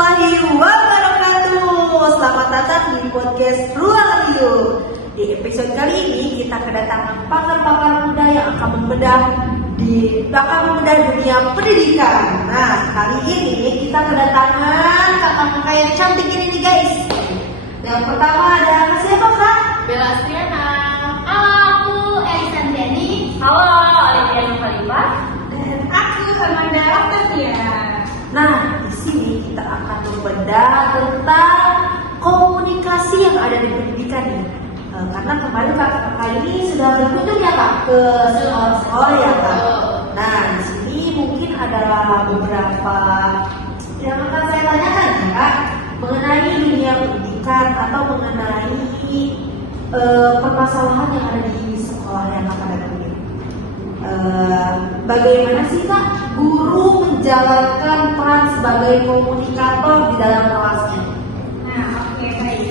warahmatullahi wabarakatuh. Selamat datang di podcast Ruang Radio. Di episode kali ini kita kedatangan pakar-pakar muda yang akan membedah dunia pendidikan. Nah, kali ini kita kedatangan kakak-kakak yang cantik ini nih guys. Yang pertama ada siapa kak? Bella Astriana. Halo, aku Elisantiani. Halo, Olivia Nufalifah. Dan aku Amanda Octavia. Nah, di sini kita akan membedah tentang komunikasi yang ada di pendidikan nih. Karena kemarin kakak-kakak ini sudah berkunjung ya kak ke sekolah ya kak. Nah, di sini mungkin ada beberapa yang akan saya tanyakan ya kak mengenai dunia pendidikan atau mengenai permasalahan yang ada di sekolah yang akan datang ini. Bagaimana sih kak guru menjalankan peran sebagai komunikator di dalam kelasnya? Nah, oke, baik.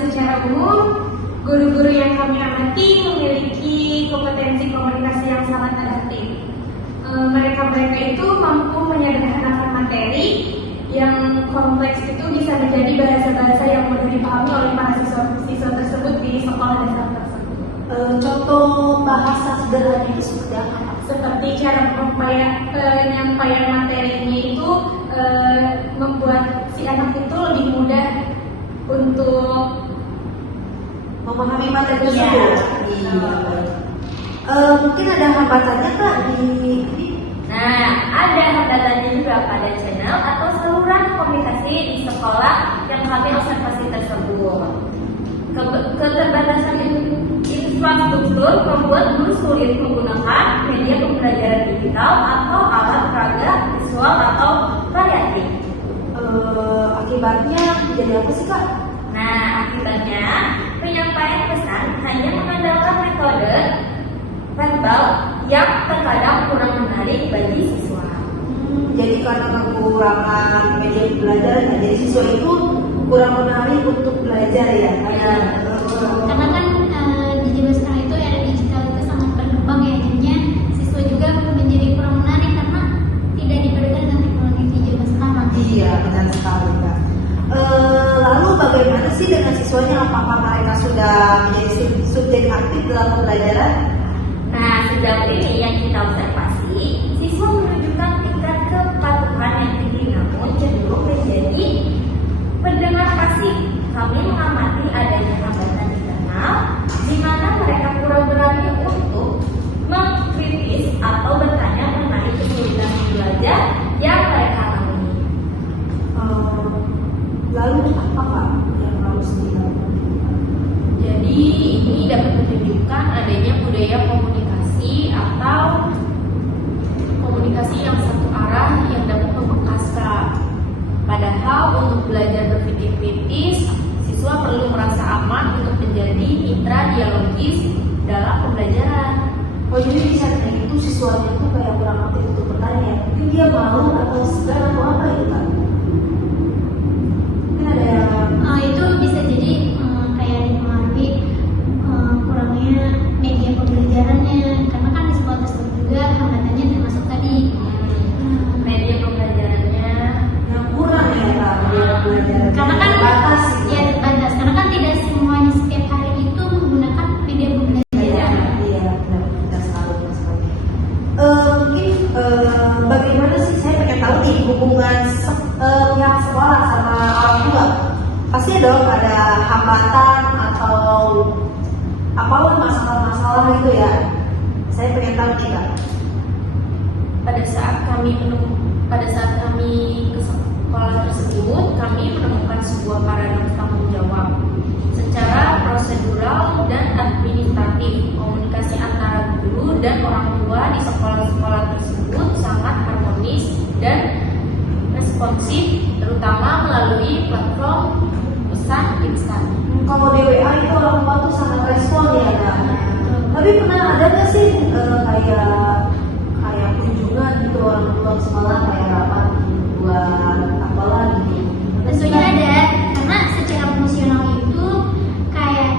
Secara umum, guru-guru yang kami amati memiliki kompetensi komunikasi yang sangat adaptif. Mereka itu mampu menyederhanakan materi yang kompleks itu bisa menjadi bahasa-bahasa yang mudah dipahami oleh para siswa tersebut di sekolah dasar tersebut. Contoh bahasa sederhana itu seperti apa? Seperti cara penyampaian materinya itu membuat si anak itu lebih mudah untuk Memahami materi tersebut. Mungkin ada hambatannya kak di Nah, ada hambatannya juga pada channel atau saluran komunikasi di sekolah yang kami observasi tersebut. Keterbatasan infrastruktur membuat guru sulit menggunakan media pembelajaran digital atau alat peraga visual atau variatif. Akibatnya jadi apa sih kak? Nah, akibatnya penyampaian pesan hanya mengandalkan metode verbal yang terkadang kurang menarik bagi siswa. Jadi karena kekurangan media pembelajaran, jadi siswa itu kurang menarik untuk belajar ya. Karena kan di zaman sekarang itu era digital itu sangat berkembang ya, jadinya siswa juga menjadi kurang menarik karena tidak diberikan dengan teknologi di zaman sekarang. Iya, benar sekali kak. Lalu bagaimana sih dengan siswanya? Apakah mereka sudah menjadi subjek aktif dalam pembelajaran? Nah, sejauh ini yang kita observasi, siswa menunjukkan tingkat kepatuhan yang tinggi namun cenderung menjadi pendengar pasif. Kami mengamati adanya hambatan internal di mana mereka kurang berani untuk mengkritis atau bertanya mengenai kesulitan belajar yang mereka alami. Lalu apa kak yang harus dilakukan? Jadi ini dapat menunjukkan adanya budaya komunikasi atau komunikasi yang satu arah yang dapat membekas kak. Padahal untuk belajar berpikir kritis, siswa perlu merasa aman untuk menjadi mitra dialogis dalam pembelajaran. Oh jadi di saat itu siswanya tuh kayak kurang aktif untuk bertanya. Mungkin dia malu atau segan atau apa itu kan? Mungkin ada yang Itu bisa jadi kayak dipengaruhi kurangnya media pembelajarannya, karena kan di sekolah tersebut juga hambatannya termasuk tadi. Media pembelajarannya yang kurang ya kak media pembelajaran. Karena kan terbatas. ya terbatas, karena kan tidak semuanya setiap hari itu menggunakan media pembelajaran. Iya, benar sekali. Mungkin bagaimana sih saya pengen tahu nih hubungan pihak sekolah sama orang tua. Pasti dong ada hambatan atau apalah masalah-masalah gitu ya. Saya pengen tahu nih kak. pada saat kami ke sekolah tersebut, kami menemukan sebuah paradigma tanggung jawab secara prosedural dan administratif. Komunikasi antara guru dan orang tua di sekolah-sekolah tersebut sangat harmonis dan responsif, terutama melalui platform pesan instan. Kalau di WA itu orang tua tuh sangat respon ya kak. Tapi pernah ada nggak sih kayak kunjungan gitu orang tua ke sekolah kayak rapat buat apalah gitu? Tentunya ada, karena secara emosional itu kayak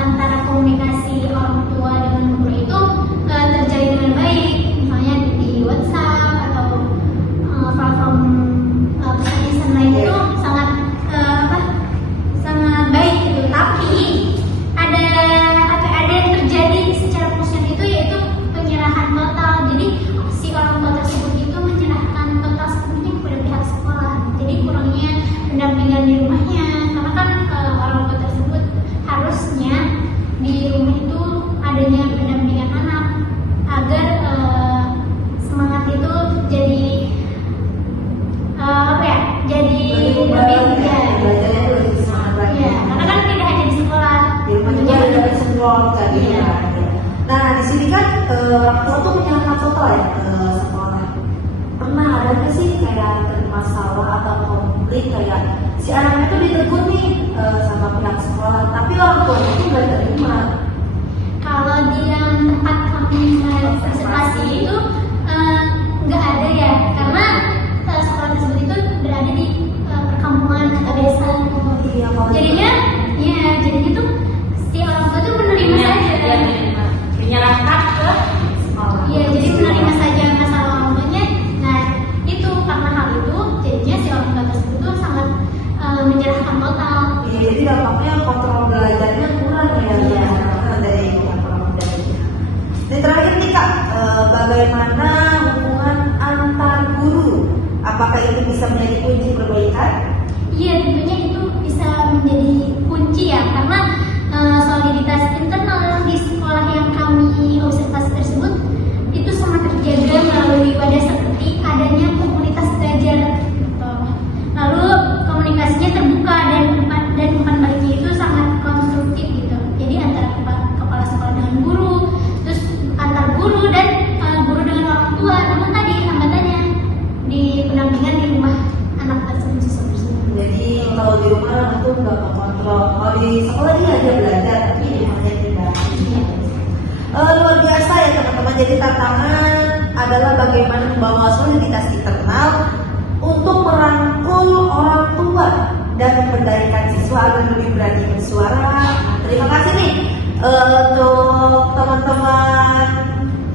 antara komunikasi orang tua dengan guru itu terjalin dengan baik, misalnya di WhatsApp atau platform pesan orang tua tuh menyerahkan sekolah ya ke sekolah. Pernah ada nggak sih kayak masalah atau konflik kayak si anaknya tuh ditegur nih sama pihak sekolah, tapi orang tuanya tuh nggak terima. Kalau di yang tempat kami observasi itu nggak ada ya, karena sekolah tersebut itu berada di perkampungan atau desa. Iya, kalau Jadinya tuh si orang tua tuh menerima saja. Menyerahkan ke sekolah. Iya, jadi menerima saja masalah orang tuanya. Nah, itu karena hal itu, jadinya si orang tua tersebut tuh sangat menyerahkan total. iya, jadi dampaknya kontrol belajarnya kurang ya. Iya. Dari pihak orang tuanya. Dan terakhir nih Kak, bagaimana hubungan antar guru? Apakah itu bisa menjadi kunci perbaikan? Iya, tentunya itu bisa menjadi kunci ya, karena soliditas internal di sekolah yang kami observasi tersebut itu sangat terjaga melalui wadah seperti adanya komunitas belajar. Lalu komunikasinya terbuka dan umpan baliknya itu sangat konstruktif gitu. Jadi antara kepala sekolah dengan guru, terus antar guru dan guru dengan orang tua. Namun tadi hambatannya di pendampingan di rumah anak tersebut, siswa tersebut. Jadi kalau di rumah anak tuh nggak kontrol. Kalau di sekolah dia aja belajar, tapi di rumahnya tidak. Luar biasa ya teman-teman. Jadi tantangan adalah bagaimana membawa soliditas internal untuk merangkul orang tua dan memberdayakan siswa agar lebih berani bersuara. Terima kasih nih untuk teman-teman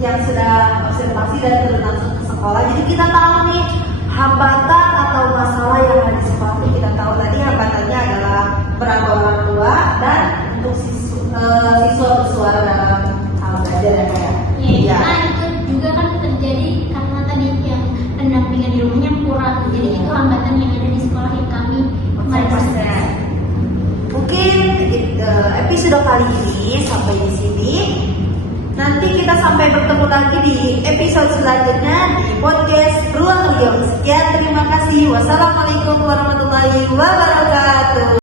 yang sudah observasi dan turun langsung ke sekolah. Jadi kita tahu nih hambatan atau masalah yang ada di sekolah itu, kita tahu tadi hambatannya adalah peran orang tua dan untuk siswa bersuara dalam hal belajar ya kayak. Iya, nah itu juga kan terjadi karena tadi yang pendampingan di rumahnya kurang. Jadi itu hambatan yang ada di sekolah yang kami observasi. Mungkin episode kali ini sampai di sini. Nanti kita sampai bertemu lagi di episode selanjutnya di podcast Ruang Riau. Sekian, terima kasih. Wassalamualaikum warahmatullahi wabarakatuh.